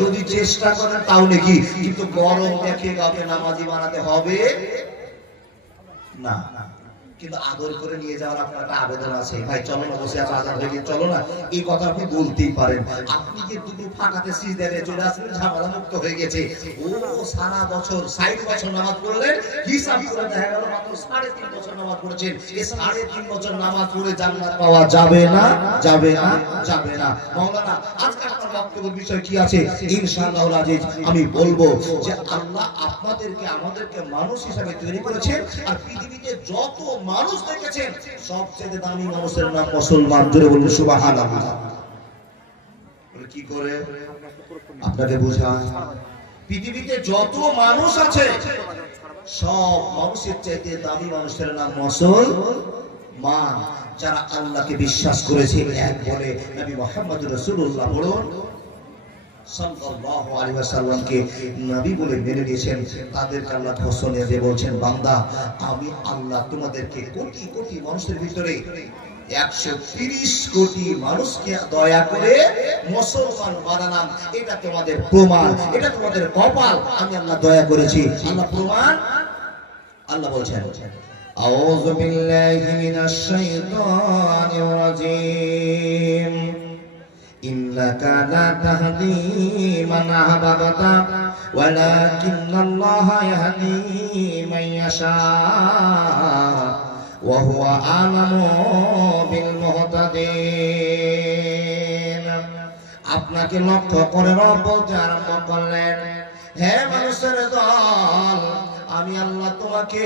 যদি চেষ্টা করেন তাও নাকি, কিন্তু গরম দেখে কাউকে নামাজি বানাতে হবে না। কিন্তু আদর করে নিয়ে যাওয়ার আপনার একটা আবেদন আছে, ভাই চলো না, বসে আছে আজান হয়ে চলো না, এই কথা আপনি বলতেই পারেন। আপনি যে দুটো ফাঁকাতে সিজদায় চলে আসলেন, ঝামেলা মুক্ত হয়ে গেছে। ও সারা বছর 60 বছর নামাজ পড়লেন, হিসাব করে দেখা গেল মাত্র 3.5 বছর নামাজ পড়েছেন। এই 3.5 বছর নামাজ পড়ে জান্নাত পাওয়া যাবে না, যাবে না, যাবে না। মাওলানা আজকে আপনার বক্তব্যের বিষয় কি আছে? ইনশাআল্লাহ আজিজ আমি বলবো যে আল্লাহ আপনাদেরকে আমাদেরকে মানুষ হিসেবে তৈরি করেছেন, আর পৃথিবীতে যত মানুষ দেখেছেন সবচেয়ে দামি মানুষের নাম মুসলমান। জোরে বলুন সুবহানাল্লাহ। কি করে আপনাকে বোঝায়? পৃথিবীতে যত মানুষ আছে সব মানুষের চাইতে দামি মানুষের নাম মুসলমান। যারা আল্লাহকে বিশ্বাস করেছে, এক বলে নবী মুহাম্মদুর রাসূলুল্লাহ বলুন সাল্লাল্লাহু আলাইহি ওয়াসাল্লামকে নবী বলে মেনে নিয়েছেন, তাদেরকে আল্লাহ ঘোষণা দিয়ে বলছেন, বান্দা আমি আল্লাহ তোমাদেরকে কোটি কোটি মানুষের ভিতরে 130 কোটি মানুষকে দয়া করে মুসলমান বানালাম। এটা তোমাদের প্রমাণ, এটা তোমাদের কপাল। আমি আল্লাহ দয়া করেছি, আল্লাহ প্রমাণ। আল্লাহ বলছেন, আউযু বিল্লাহি মিনাশ শাইতানির রাজীম, ইন্নাকা লা তাহদি মান আহবাবতা ওয়ালাকিন্নাল্লাহা ইয়াহদি মান ইয়াশা ওয়া হুয়া আ'লামু বিল মুহতাদিন। আপনাকে লক্ষ্য করে রব বলতে আরম্ভ করলেন, হে মানুষের দল, আমি আল্লাহ তোমাকে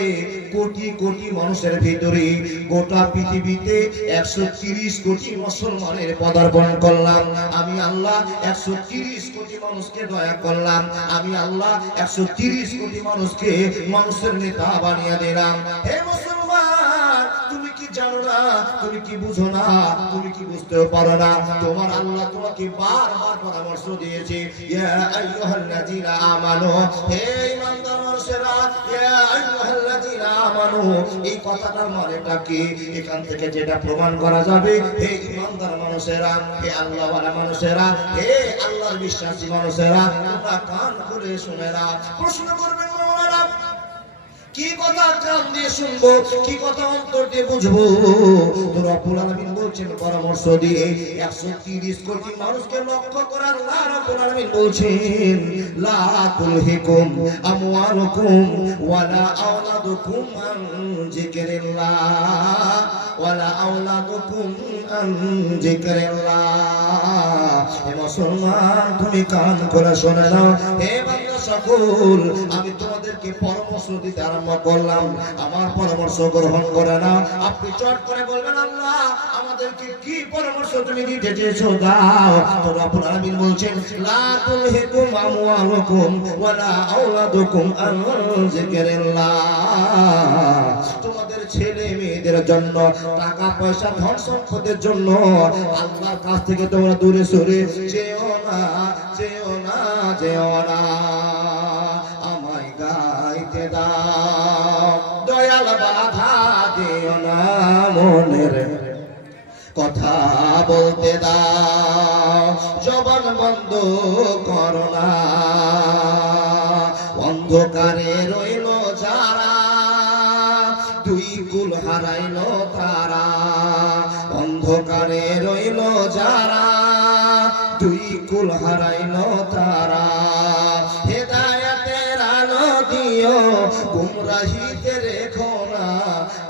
কোটি কোটি মানুষের ভিতরে গোটা পৃথিবীতে 130 কোটি মুসলমানের পদার্পণ করলাম। আমি আল্লাহ 130 কোটি মানুষকে দয়া করলাম। আমি আল্লাহ 130 কোটি মানুষকে মানুষের নেতা বানিয়ে দিলাম। হে মুসলমান, তুমি কি জানো না? তুমি কি বুঝো না? তুমি কি বুঝতেও পারো না? তোমার আল্লাহ তোমাকে বারবার পরামর্শ দিয়েছে, ইয়া আইয়ুহাল্লাযীনা আমানু, হে ঈমানদার মানুষেরা, ইয়া আইয়ুহাল্লাযীনা আমানু। এই কথাটার মানেটা কি? এখান থেকে যেটা প্রমাণ করা যাবে, হে ঈমানদার মানুষেরা, হে আল্লাহওয়ালা মানুষেরা, হে আল্লাহর বিশ্বাসী মানুষেরা, তোমরা কান খুলে শুনে নাও। প্রশ্ন করবেন মাওলানা, কি কথা কান দিয়ে শুনবো, কি কথা অন্তর দিয়ে বুঝবো? তো রব্বুল আলামিন বলছেন পরামর্শ দিয়ে 130 কোটি মানুষকে লক্ষ্য করার আল্লাহ রব্বুল আলামিন বলছেন, লা তুলহিকুম আমওয়ালুকুম ওয়ালা আওলাদুকুম আন যিকরিল্লাহ ওয়ালা আওলাদুকুম আন যিকরিল্লাহ। হে মুসলমান, তুমি কান খুলে শুনে নাও। হে বান্দা সকল, আমি তোমাদেরকে পরামর্শ দিতে আরম্ভ করলাম, আমার পরামর্শ গ্রহণ করে না। আপনি চট করে বলবেন, আল্লাহ আমাদেরকে কি পরামর্শ তুমি দিতে চেয়েছো দাও। তো রব্বুল আলামিন বলছেন, লা তুলহিকুম আমওয়ালুকুম ওয়ালা আওলাদুকুম আন যিকরিল্লাহ। তোমাদের ছেলে মেয়েদের জন্য, টাকা পয়সা ধন সম্পদের জন্য আল্লাহর কাছ থেকে তোমরা দূরে সরে যেও না, যেও না, যেও না। আমায় গাইতে দাও, দয়াল বাধা দিও না, মনের কথা বলতে দাও, জবান বন্ধ করো না। অন্ধকারে রইল যারা, দুই কুল হারাইল তারা। অন্ধকারে রইল যারা, দুই কুল হারাইল তারা। হেদায়েতের আলো দিও, গুমরাহিতে রেখো না,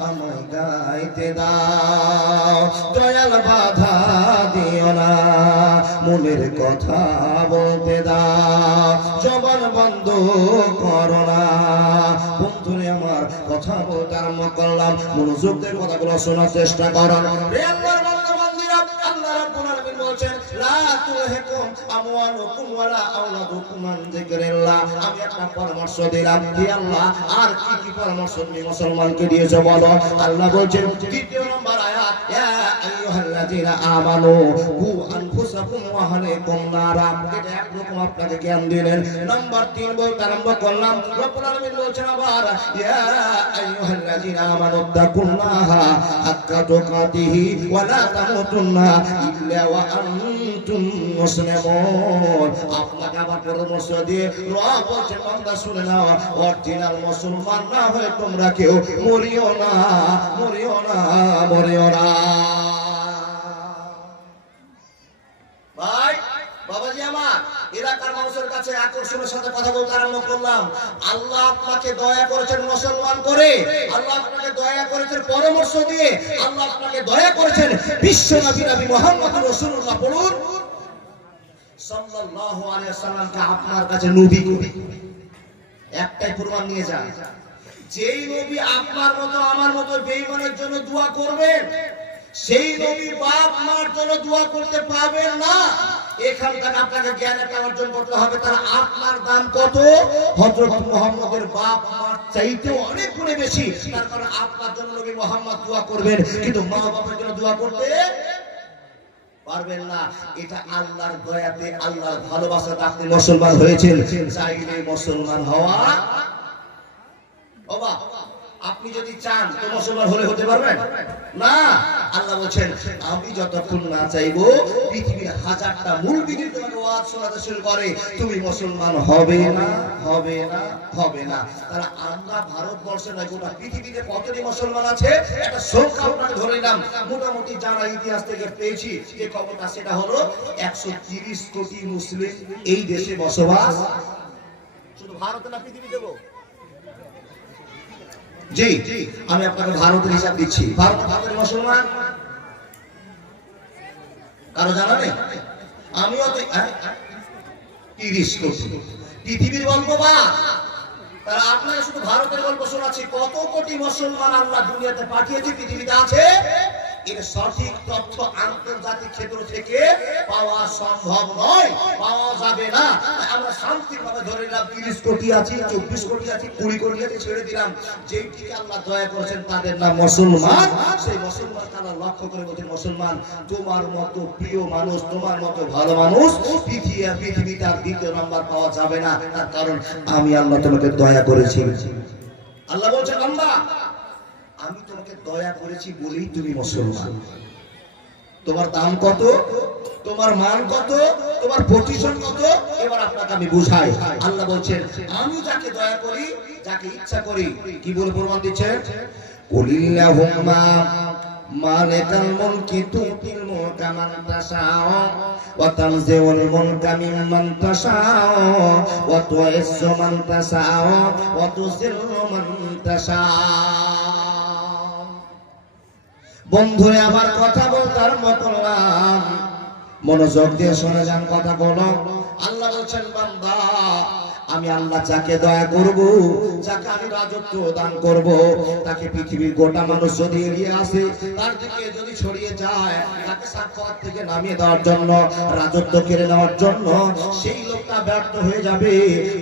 আমায় গাইতে দাও, দয়াল বাধা দিও না, মনের কথা বলতে দাও, জবান বন্ধ করো না। বন্ধুরে আমার, কথা বলতে আরম্ভ করলাম, মনোযোগ দিয়ে কথাগুলো শোনার চেষ্টা করুন। আল্লাহ রাব্বুল আলামিন বলছেন, লা তুলহিকুম আমওয়ালুকুম ওয়ালা আওলাদুকুম আন যিকরিল্লাহ। আমি একটা পরামর্শ দিলাম, হে আল্লাহ আর কি কি পরামর্শ তুমি মুসলমানকে দিয়েছো বলো। আল্লাহ বলছেন, দ্বিতীয় নম্বর আয়াত, ইয়া আইয়ুহাল্লাযীনা আমানু কু আনফুসাকুম ওয়া আহলিকুম নারা। এটা একরকম আপনাকে জ্ঞান দিলেন। নাম্বার 3 বলতে আরম্ভ করলাম, রব্বুল আলামিন বলছেন আবার, ইয়া আইয়ুহাল্লাযীনা আমানু তাকুল্লাহা হাক্কা তুকাতিহি ওয়া লা তামুতুন্না ইল্লা ওয়া আনতুম মুসলিমুন। আপনার পরামর্শ দিয়ে রব বলছে বান্দা শুনে নাও, অরিজিনাল মুসলমান না হয়ে তোমরা কেউ মরিও না, মরিও না, মরিও না। ভাই বাবাজি আমার, এলাকার মানুষের কাছে আকর্ষণের সাথে কথা বলতে আরম্ভ করলাম। আল্লাহ আপনাকে দয়া করেছেন মুসলমান করে, আল্লাহ আপনাকে দয়া করেছেন পরামর্শ দিয়ে, আল্লাহ আপনাকে দয়া করেছেন বিশ্ব নবী মুহাম্মদুর রাসূলুল্লাহ বলুন সাল্লাল্লাহু আলাইহি ওয়াসাল্লামকে আপনার কাছে নবী করে। একটাই প্রমাণ নিয়ে যান, যেই নবী আপনার মতো আমার মতো বেঈমানের জন্য দোয়া করবেন, সেই নবী বাপ মার জন্য দোয়া করতে পারবেন না। এখান থেকে আপনাকে জ্ঞান একটা অর্জন করতে হবে, তারা আপনার দান কত হযরত মুহাম্মদের বাপ মার চাইতে অনেক গুণে বেশি। তার কারণে আপনার জন্য নবী মুহাম্মদ দোয়া করবেন, কিন্তু মা বাবার জন্য দোয়া করতে পারবেন না। এটা আল্লাহর দয়াতে, আল্লাহর ভালোবাসাতে আপনি মুসলমান হয়েছেন। চাইলে মুসলমান হওয়া বাবা, আপনি যদি চান তো মুসলমান হলে হতে পারবেন না। আল্লাহ বলেন আমি যতক্ষণ না চাইবো পৃথিবীর হাজারটা মুলবিদি তোমাকে ওয়াজ শোনাতে শুরু করে, তুমি মুসলমান হবে না, হবে না, হবে না। তারা আমরা ভারতবর্ষে নয় গোটা পৃথিবীতে কতটি মুসলমান আছে একটা সংখ্যা আপনাকে ধরে নিলাম। মোটামুটি যারা ইতিহাস থেকে পেয়েছি যে খবরটা, সেটা হলো 130 কোটি মুসলিম এই দেশে বসবাস। শুধু ভারতে না, পৃথিবী দেব। জি, আমি আপনাকে ভারতের হিসাব দিচ্ছি। ভারতের মুসলমান কারো জানা নেই? আমিও 30 কোটি পৃথিবীর গল্প বা তারা আপনারা শুধু ভারতের গল্প শোনাচ্ছি। কত কোটি মুসলমান আল্লাহ দুনিয়াতে পাঠিয়েছে, পৃথিবীতে আছে। এর সঠিক তথ্য আন্তর্জাতিক ক্ষেত্র থেকে পাওয়া সম্ভব নয়, পাওয়া যাবে না। আমরা শান্তিভাবে ধরে নিলাম 30 কোটি আছে, 24 কোটি আছে, 20 কোটি আছে, ছেড়ে দিলাম। যেইটিকে আল্লাহ দয়া করেছেন তাদের নাম মুসলমান। সেই মুসলমান তারা লক্ষ্য করে বলছেন, মুসলমান তোমার মতো প্রিয় মানুষ, তোমার মতো ভালো মানুষ পৃথিবীতে আর দ্বিতীয় নাম্বার পাওয়া যাবে না। তার কারণ আমি আল্লাহ তোমাকে দয়া করেছি। আল্লাহ বলছেন বান্দা আমি তোমাকে দয়া করেছি বলেই তুমি মুসলমান। তোমার দাম কত, তোমার মান কত, তোমার পজিশন কত, এবার আপনাকে আমি বুঝাই। আল্লাহ বলছেন আমি যাকে দয়া করি, যাকে ইচ্ছা করি, কি বলে প্রমাণ দিচ্ছেন? কুলিল্লাহুম্মা মালিকাল মুলকি তুতিল মুলকা মান তাশাউ ওয়া তানজিউল মুলকা মিম্মান তাশাউ ওয়া তুইজ্জু মান তাশাউ ওয়া তুযিল্লু মান তাশাউ। বন্ধুরে আমার কথা বলতে আরম্ভ করলাম, মনোযোগ দিয়ে শুনে যান কথা বলো। আল্লাহ বলছেন বান্দা আমি আল্লাহ যাকে দয়া করব, যাকে আমি রাজত্ব দান করব, তাকে পৃথিবীর গোটা মানুষ যদি এড়িয়ে আসে, তার দিকে যদি ছড়িয়ে যায়, তাকে সাক্ষাৎ থেকে নামিয়ে দেওয়ার জন্য, রাজত্ব কেড়ে নেওয়ার জন্য, সেই লোকটা ব্যর্থ হয়ে যাবে।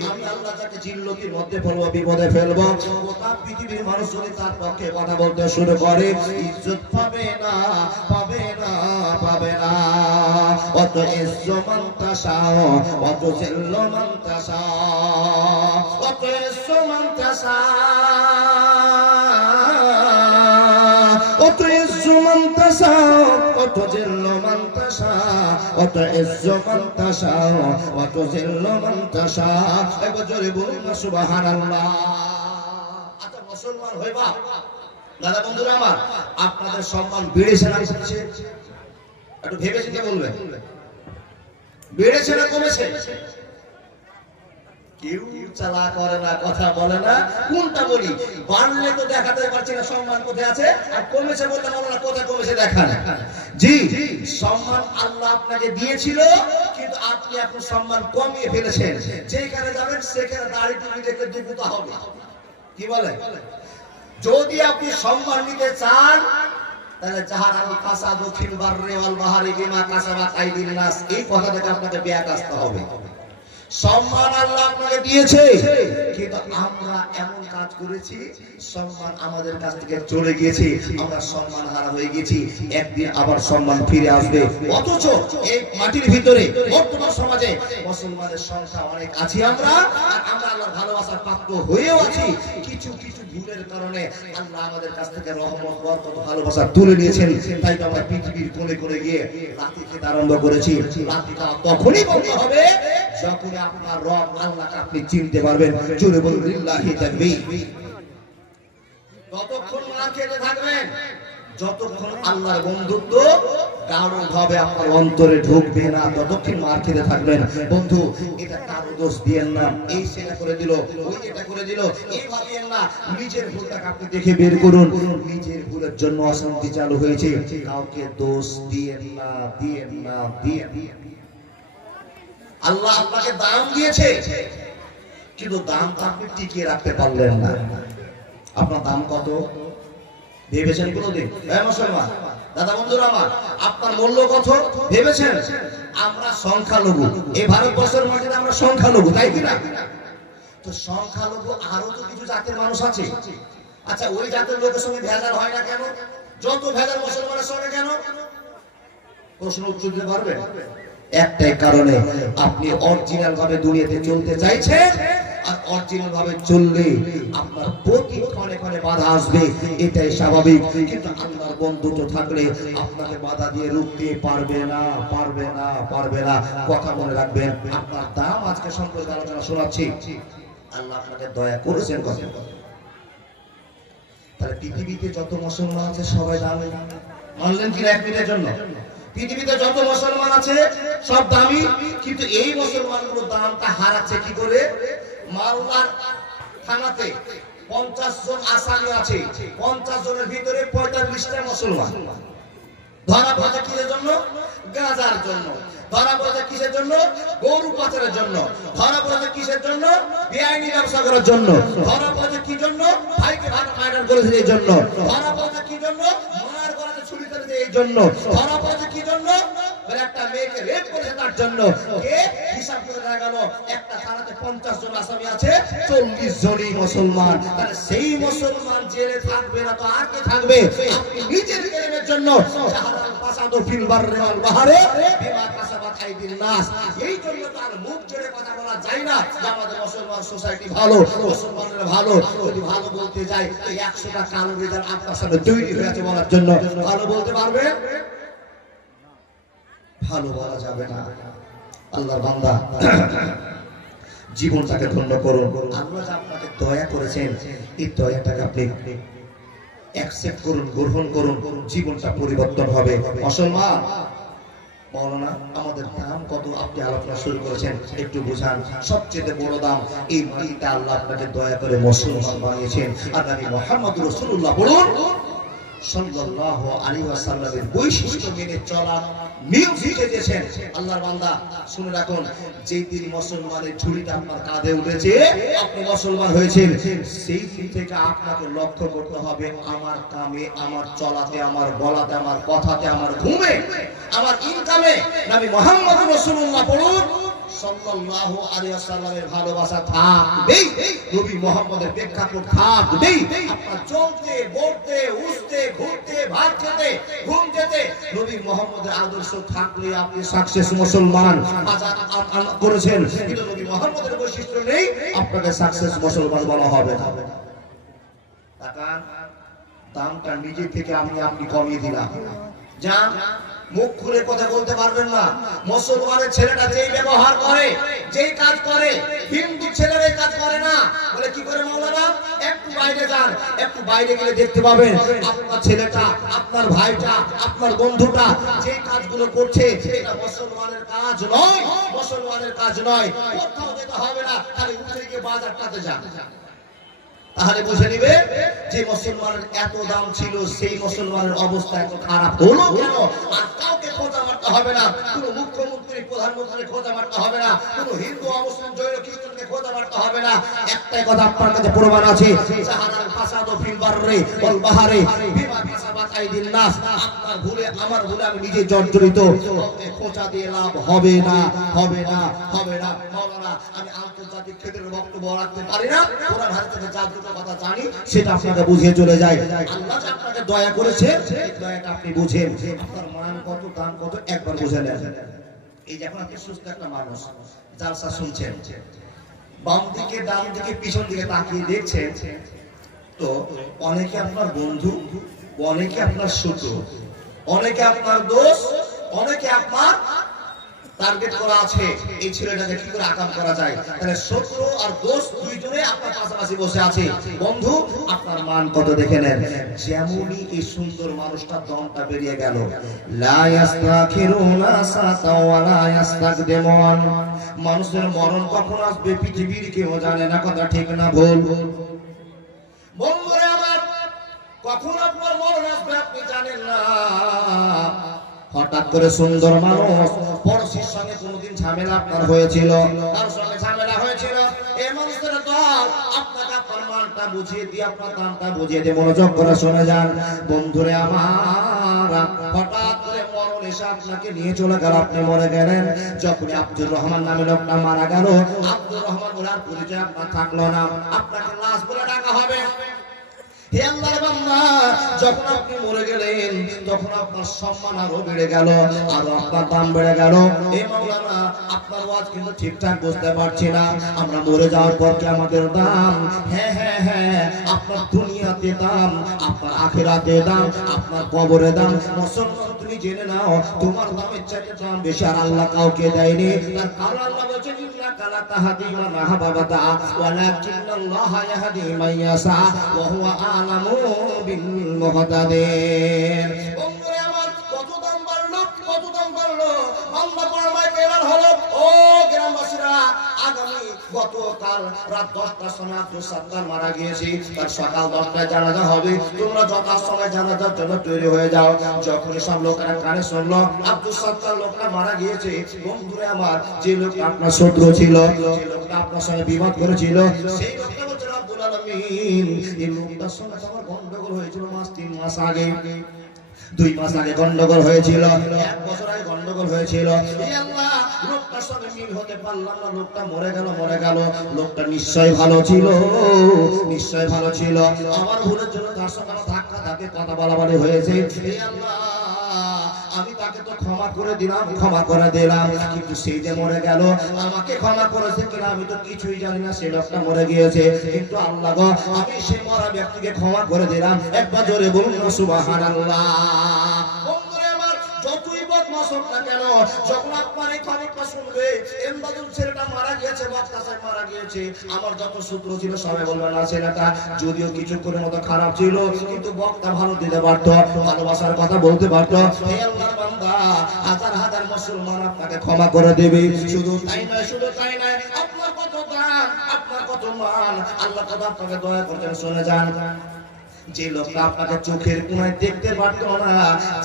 আমি আল্লাহ যাকে জিল্লতির মধ্যে ফেলবো, বিপদে ফেলবো, গোটা পৃথিবীর মানুষ যদি তার পক্ষে কথা বলতে শুরু করে, ইজ্জত পাবে না, পাবে না, পাবে না। অত ইজ্জত মান তাশাউ অত জিল্ল মান তাশাউ অত ইজ্জত মান তাশাউ অত ইজ্জত মান তাশাউ অত জিল্ল মান তাশাউ অত ইজ্জত মান তাশাউ অত জিল্ল মান তাশাউ। একবার জোরে বলুন সুবহানাল্লাহ। আচ্ছা মুসলমান হইবা দাদা বন্ধুরা আমার, আপনাদের সম্মান বেড়েছে না কমেছে? একটু ভেবে চিন্তে বলবেন, বেড়েছে না কমেছে? কেউ চালা করে না, কথা বলে না। কোনটা বলি? বাড়লে তো দেখাতে পারছি না সম্মান কোথায় আছে, আর কমেছে বলতে বলো না কোথায় কমেছে দেখান। জি, সম্মান আল্লাহ আপনাকে দিয়েছিল, কিন্তু আপনি এখন সম্মান কমিয়ে ফেলেছেন। যেখানে যাবেন সেখানে দাড়ি টুপি দেখলে দুঃখতা হবে। কি বলে? যদি আপনি সম্মান নিতে চান তাহলে জাহারাল ফাসাদু ফিল বাররি ওয়াল বাহরি বিমা কাসাবাত আইদিন নাস, এই কথা থেকে আপনাকে ব্যাক আসতে হবে। সম্মান আল্লাহ আপনাকে দিয়েছে, কিন্তু আমরা এমন কাজ করেছি সম্মান আমাদের কাছ থেকে চলে গিয়েছে, আমরা সম্মান হারা হয়ে গেছি। একদিন আবার সম্মান ফিরে আসবে। অথচ এই মাটির ভিতরে বর্তমান সমাজে মুসলমানের সংখ্যা অনেক আছি, আমরা আল্লাহর ভালোবাসার পাত্র হয়েও আছি। কিছু কিছু ভুলের কারণে আল্লাহ আমাদের কাছ থেকে রহমত, বরকত, ভালোবাসা তুলে নিয়েছেন। তাই তো আমরা পৃথিবীর কোণে কোণে গিয়ে লাঠি খেতে আরম্ভ করেছি। লাঠি খাওয়া তখনই বলতে হবে যখন আপনার রব আল্লাহকে আপনি চিনতে পারবেন, জোরে বলুন লিল্লাহি তাকবীর। ততক্ষণ মার খেতে থাকবেন যতক্ষণ আল্লাহর বন্ধুত্ব গাঢ়ভাবে আপনার অন্তরে ঢুকবে না, ততক্ষণ মার খেতে থাকবেন। বন্ধু, এটা কারো দোষ দিয়েন না, এই সেটা করে দিল, ওই এটা করে দিল, এই ভাবিয়েন না। নিজের ভুলটাকে আপনি দেখে বের করুন। নিজের ভুলের জন্য অশান্তি চালু হয়েছে, কাউকে দোষ দিয়েন না, দিয়েন না, দিয়েন। আল্লাহ আপনাকে দাম দিয়েছে, কিন্তু দামটা আপনি টিকিয়ে রাখতে পারলেন না। আপনার দাম কত ভেবেছেন কোনদিন? মুসলমান দাদা বন্ধুরা আমার, আপনার মূল্য কত ভেবেছেন? আমরা সংখ্যালঘু, এই ভারতবর্ষের মাটিতে আমরা সংখ্যালঘু, তাই কিনা? তো সংখ্যালঘু আরো তো কিছু জাতের মানুষ আছে। আচ্ছা, ওই জাতের লোকের সঙ্গে ভেজাল হয় না কেন? যত ভেজাল মুসলমানের সঙ্গে কেন? প্রশ্ন উত্তর দিতে পারবেন? একটাই কারণে, আপনি অরিজিনাল ভাবে দুনিয়াতে চলতে চাইছেন, আর অরিজিনাল ভাবে চললে আপনার প্রতি ক্ষণে ক্ষণে বাধা আসবে, এটাই স্বাভাবিক। কিন্তু আল্লাহর বন্ধুত্ব থাকলে আপনাকে বাধা দিয়ে রুখতে পারবে না, পারবে না, পারবে না। কথা মনে রাখবেন। আপনার দাম আজকে সম্পর্কে আলোচনা শোনাচ্ছি। আল্লাহ আপনাকে দয়া করেছেন কথা। তাহলে পৃথিবীতে যত মুসলমান আছে সবাই দামি, মানলেন কিনা এক মিনিটের জন্য? পৃথিবীতে যত মুসলমান আছে সব দামি, কিন্তু এই মুসলমানগুলো দামটা হারাচ্ছে কি করে? মালদার থানাতে 50 জন আসামি আছে, 50 জনের ভিতরে 45টা মুসলমান। ধরা পড়েছে কিসের জন্য? গাঁজার জন্য। ধরা পড়েছে কিসের জন্য? গরু পাচারের জন্য। ধরা পড়েছে কিসের জন্য? বেআইনি ব্যবসা করার জন্য। ধরা পড়েছে কি জন্য? ভাইকে ভাই মার্ডার করেছে এই জন্য। ধরা পড়েছে কি জন্য? মার করেছে, ছুরি করেছে এই জন্য। ধরা পড়েছে কি জন্য? বলে একটা মেয়েকে রেপ করেছে তার জন্য। কে হিসাব করে দেখা গেল একটা থানাতে 50 জন আসামি আছে, 40 জনই মুসলমান। তাহলে সেই মুসলমান জেলে থাকবে না তো আর কে থাকবে? আপনি নিজের কেলেমের জন্য জাহালাল ফাসাদু ফিল বাররি ওয়াল বাহরে বিমা কাসাবাত আইদিন নাস, এই জন্য তার মুখ জুড়ে কথা বলা যায় না যে আমাদের মুসলমান সোসাইটি ভালো, মুসলমানরা ভালো। যদি ভালো বলতে যাই, এই 100টা কালো রেজাল্ট আপনার সামনে তৈরি হয়ে আছে বলার জন্য ভালো বলতে পারবে? ভালো বলা যাবে না। আল্লাহর বান্দা, জীবনটাকে ধন্য করুন। আল্লাহ যা আপনাকে দয়া করেছেন, এই দয়াটাকে আপনি অ্যাকসেপ্ট করুন, গ্রহণ করুন, জীবনটা পরিবর্তন হবে। মুসলমান মাওলানা, আমাদের দাম কত আপনি আলোচনা শুরু করেছেন, একটু বুঝান। সবচেয়ে বড় দাম, এই মাটিতে আল্লাহ আপনাকে দয়া করে মুসলমান বানিয়েছেন। আর নবী মুহাম্মদ রাসূলুল্লাহ বলুন সাল্লাল্লাহু আলাইহি ওয়াসাল্লামের বৈশিষ্ট্য মেনে চলা নিয়ম শিখে দিয়েছেন। আল্লাহর বান্দা শুনে রাখুন, যেই দিন মুসলমানের ঝুড়িটা আপনার কাঁধে উঠেছে, আপনি মুসলমান হয়েছেন, সেই দিন থেকে আপনাকে লক্ষ্য করতে হবে আমার কামে, আমার চলাতে, আমার বলাতে, আমার কথাতে, আমার ঘুমে, আমার ইনকামে নবী মুহাম্মদ রাসূলুল্লাহ বলুন সাল্লাল্লাহু আলাইহি ওয়াসাল্লামের ভালোবাসা থাকবেই, নবী মুহাম্মদের প্রেক্ষাপট থাকবেই। আপনার চলতে, বলতে, উঠতে, ঘুরতে, ভাত খেতে, ঘুম যেতে নবী মুহাম্মদের আদর্শ থাকলে আপনি সাকসেস মুসলমান করেছেন। কিন্তু নবী মুহাম্মদের বৈশিষ্ট্য নেই, আপনাকে সাকসেস মুসলমান বলা হবে না। তাকান, দামটা নিজে থেকে আপনি কমিয়ে দিলাম। যান, মুখ খুলে কথা বলতে পারবেন না। মুসলমানের ছেলেটা যেই ব্যবহার করে, যেই কাজ করে, হিন্দু ছেলেরা এই কাজ করে না। বলে কি করে মাওলানা? একটু বাইরে যান, একটু বাইরে গেলে দেখতে পাবেন আপনার ছেলেটা, আপনার ভাইটা, আপনার বন্ধুটা যেই কাজগুলো করছে, এটা মুসলমানের কাজ নয়, মুসলমানের কাজ নয়। কোথাও যেতে হবে না, খালি উঠে গিয়ে বাজারটাতে যান। তাহলে বুঝে নিবে যে মুসলমানের এত দাম ছিল, সেই মুসলমানের অবস্থা এত খারাপ হলো কেন। আর কাউকে খোঁজা মারতে হবে না, কোনো মুখ্যমন্ত্রী, প্রধানমন্ত্রী খোঁজা মারতে হবে না, কোনো হিন্দু, মুসলিম, জৈন, খ্রিস্টানকে খোঁজা মারতে হবে না। একটাই কথা আপনার কাছে প্রমাণ আছে, জাহালাল ফাসাদু ফিল বাররি ওয়াল বাহরি বিমা কাসাবাত আইদিন নাস। আপনার ভুলে, আমার ভুলে আমি নিজে জর্জরিত, খোঁজা দিয়ে লাভ হবে না, হবে না, হবে না। মাওলানা, আমি আন্তর্জাতিক ক্ষেত্রে বক্তব্য রাখতে পারি না, কোরআন হাদিস থেকে যা কথা জানি সেটা আপনাকে বুঝিয়ে চলে যায়। আল্লাহ যে আপনাকে দয়া করেছে, এই দয়াটা আপনি বুঝেন। আপনার মান কত, দাম কত, একবার বুঝে নেন। এই যখন আপনি সুস্থ একটা মানুষ জালসা শুনছেন, বাম দিকে, ডান দিকে, পিছন দিকে তাকিয়ে দেখছেন, তো অনেকে আপনার বন্ধু, অনেকে আপনার শত্রু, অনেকে আপনার দোস্ত, অনেকে আপনার টার্গেট করা আছে এই ছেলেটাকে কি করে আকাম করা যায়। তাহলে শত্রু আর দোস্ত দুইজনে আপনার পাশাপাশি বসে আছে। বন্ধু আপনার মান কত দেখে নেন। যেমনই এই সুন্দর মানুষটা দমটা বেরিয়ে গেল, লা ইস্তাখিরুনা সাতা ওয়া লা ইস্তাকদিমুন। মানুষের মরণ কখন আসবে পৃথিবীর কেউ জানে না, কথা ঠিক না ভুল? বন্ধুরা আমার, কখন আপনার মরণ আসবে আপনি জানেন না। হঠাৎ করে সুন্দর মানুষ, পড়শির সঙ্গে কোনদিন ঝামেলা আপনার হয়েছিল, তার সঙ্গে ঝামেলা হয়েছিল, এই মানুষের দল আপনাকে আপনার মানটা বুঝিয়ে দিয়ে আপনার দামটা বুঝিয়ে দিয়ে মনোযোগ করে শুনে যান। বন্ধুরে আমার, হঠাৎ করে মরণ এসে আপনাকে নিয়ে চলে গেল, আপনি মরে গেলেন। যখন আব্দুর রহমান নামে লোকটা মারা গেল, আব্দুর রহমান বলার পরিচয় আপনার থাকলো না, আপনাকে লাশ বলে ডাকা হবে। হে আল্লাহর বান্দা, যখন আপনি মরে গেলেন তখন আপনার সম্মান আরো বেড়ে গেল, আরো আপনার দাম বেড়ে গেল। এই মাওলানা আপনার ওয়াজ কিন্তু ঠিকঠাক বুঝতে পারছি না, আমরা মরে যাওয়ার পর কি আমাদের দাম? হ্যাঁ হ্যাঁ হ্যাঁ, আপনার দুনিয়াতে দাম, আপনার আখিরাতে দাম, আপনার কবরে দাম। মুসলমান তুমি জেনে নাও, তোমার দামের চাইতে দাম বেশি আর আল্লাহ কাউকে দেয়নি। তার কারণ আল্লাহ বলেছেন, ইন্নাকা লা তাহদি মান আহবাবতা ওয়ালাকিন্নাল্লাহা ইয়াহদি মান ইয়াশা ওয়া হুয়া আলামু বিল মুহতাদিন। বন্ধুরা আমার, কত দাম বাড়লো, কত দাম বাড়লো। আল্লাহ পরমায় এলান হলো, ও গ্রামবাসীরা, আগামী গতকাল রাত 10টার সময় আব্দুল সাত্তার মারা গিয়েছে, তার সকাল 10টায় জানাজা হবে। তোমরা যথার সময় জানাজার জন্য তৈরি হয়ে যাও। যখন সব লোকেরা কানে শুনলো আব্দুল সাত্তার লোকটা মারা গিয়েছে, বন্ধুরা আমার, যে লোকটা আপনার শত্রু ছিল, যে লোকটা আপনার সঙ্গে বিবাদ করেছিল, সেই লোকটা বলছে, রব্বুল আলামিন, এই লোকটার সঙ্গে আমার গন্ডগোল হয়েছিল 3 মাস আগে, 2 মাস আগে গন্ডগোল হয়েছিল, 1 বছর আগে গন্ডগোল হয়েছিল। হে আল্লাহ, লোকটার সঙ্গে মিল হতে পারলাম না, লোকটা মরে গেল, মরে গেল। লোকটা নিশ্চয় ভালো ছিল, নিশ্চয় ভালো ছিল। আমার ভুলের জন্য তার সঙ্গে ধাক্কা ধাক্কি কথা বলাবলি হয়েছে। হে আল্লাহ, আমি তাকে তো ক্ষমা করে দিলাম, ক্ষমা করে দিলাম, কিন্তু সেই যে মরে গেল, আমাকে ক্ষমা করেছে কিনা আমি তো কিছুই জানি না। সেই লোকটা মরে গিয়েছে, কিন্তু আল্লাহ গো, আমি সেই মরা ব্যক্তিকে ক্ষমা করে দিলাম। একবার জোরে বলুন সুবহানাল্লাহ। বন্ধুরা আমার, যতই বদমাশ হোক না কেন, যখন আপনার এই খবরটা শুনবে এমদাদুল ছেলেটা মারা গিয়েছে, বক্তা সাহেব মারা গিয়েছে, আমার যত সূত্র ছিল সবাই বলবে না, ছেলেটা যদিও কিছুক্ষণের মতো খারাপ ছিল, কিন্তু বক্তা ভালো দিতে পারতো, ভালোবাসার কথা বলতে পারতো। হে আল্লাহর বান্দা, হাজার হাজার মুসলমান আপনাকে ক্ষমা করে দেবে। শুধু তাই নয়, শুধু তাই নয়, আপনার কত দাম, আপনার কত মান, আল্লাহ কত আপনাকে দয়া করছেন। শুনে যান, যে লোকটা আপনাকে চোখের কোণায় দেখতে পারতো না,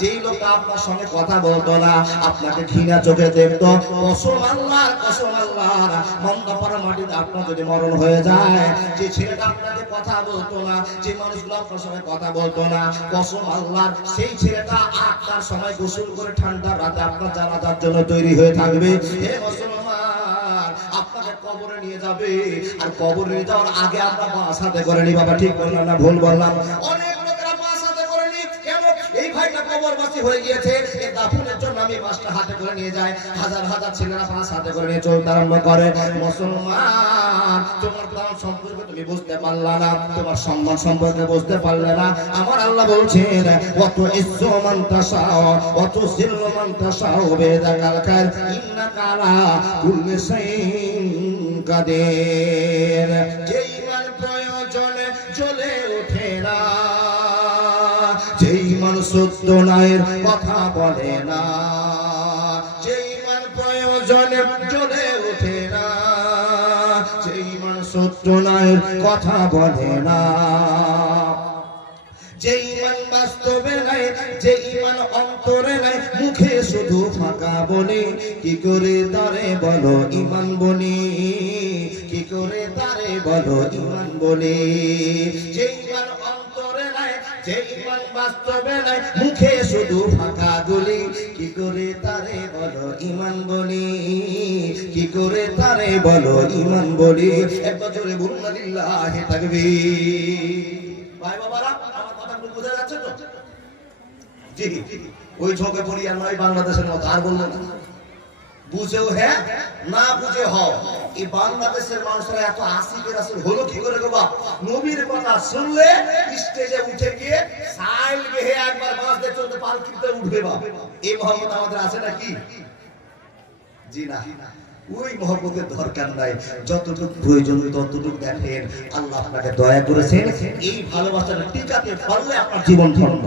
যেই লোকটা আপনার সঙ্গে কথা বলতো না, আপনাকে ঘৃণা চোখে দেখতো, কসম আল্লাহর, কসম আল্লাহর, মন্দাপাড়া মাটিতে আপনার যদি মরণ হয়ে যায়, যে ছেলেটা আপনাকে কথা বলতো না, যে মানুষগুলো আপনার সঙ্গে কথা বলতো না, কসম আল্লাহর, সেই ছেলেটা 8টার সময় গোসল করে ঠান্ডা রাতে আপনার জানাজার জন্য তৈরি হয়ে থাকবে। হে মুসলমান, আপনাকে কবরে নিয়ে যাবে, আর কবরে নিয়ে যাওয়ার আগে আমরা বাস হাতে করে নি। বাবা ঠিক বললাম না ভুল বললাম? অনেক লোকেরা বাস হাতে করে নি, কেন? এই ভাইটা কবরবাসী হয়ে গিয়েছে, এই দাফনের জন্য আমি বাসটা হাতে করে নিয়ে যাই। হাজার হাজার ছেলেরা বাস হাতে করে নিয়ে চলতে আরম্ভ করে। মুসলমান, তোমার দাম সম্পর্কে তুমি বুঝতে পারলা না, তোমার সম্মান সম্পর্কে বুঝতে পারলে না। আমার আল্লাহ বলছেন, কত ইজ্জু মান তাশাও, কত জিল্লু মান তাশাও, বেদাকাল খায়র, ইন্নাকা আলা কুল্লি শাইইন কাদির। যেই মান প্রয়োজনে জ্বলে ওঠে না, যেই মান সত্য ন্যায়ের কথা বলে না, যেই মান প্রয়োজনে জ্বলে ওঠে না, যেই মান সত্য ন্যায়ের কথা বলে না, যে ঈমান বাস্তবে নাই, যে ঈমান অন্তরে নাই, মুখে শুধু ফাঁকা বলে, কি করে তারে বলো ঈমান বলি, কি করে তারে বলো ঈমান বলি। যে ঈমান অন্তরে নাই, যে ঈমান বাস্তবে নাই, মুখে শুধু ফাঁকা বলি, কি করে তারে বলো ঈমান বলি, কি করে তারে বলো ঈমান বলি। একবার জোরে বলুন লিল্লাহি তাকবীর। ভাই বাবারা, আমার কথাগুলো বোঝা যাচ্ছে তো? জি, ওই ঝোঁকে পড়ি আর নয় বাংলাদেশের মতো। আর বলবো না, বুঝেও হ্যাঁ, না বুঝে হও। এই বাংলাদেশের মানুষরা এত আশিকের আসল হলো কি করে গো বাপ? নবীর কথা শুনলে স্টেজে উঠে গিয়ে সাইল গেহে একবার বাঁচতে চলতে পালকিতে উঠবে বাপ। এই মোহাম্মদ আমাদের আছে নাকি? জি না, ওই মহব্বতের দরকার নাই, যতটুকু প্রয়োজন ততটুকু দেখেন। আল্লাহ আপনাকে দয়া করেছেন, এই ভালোবাসাটা টিকাতে পারলে আপনার জীবন ধন্য।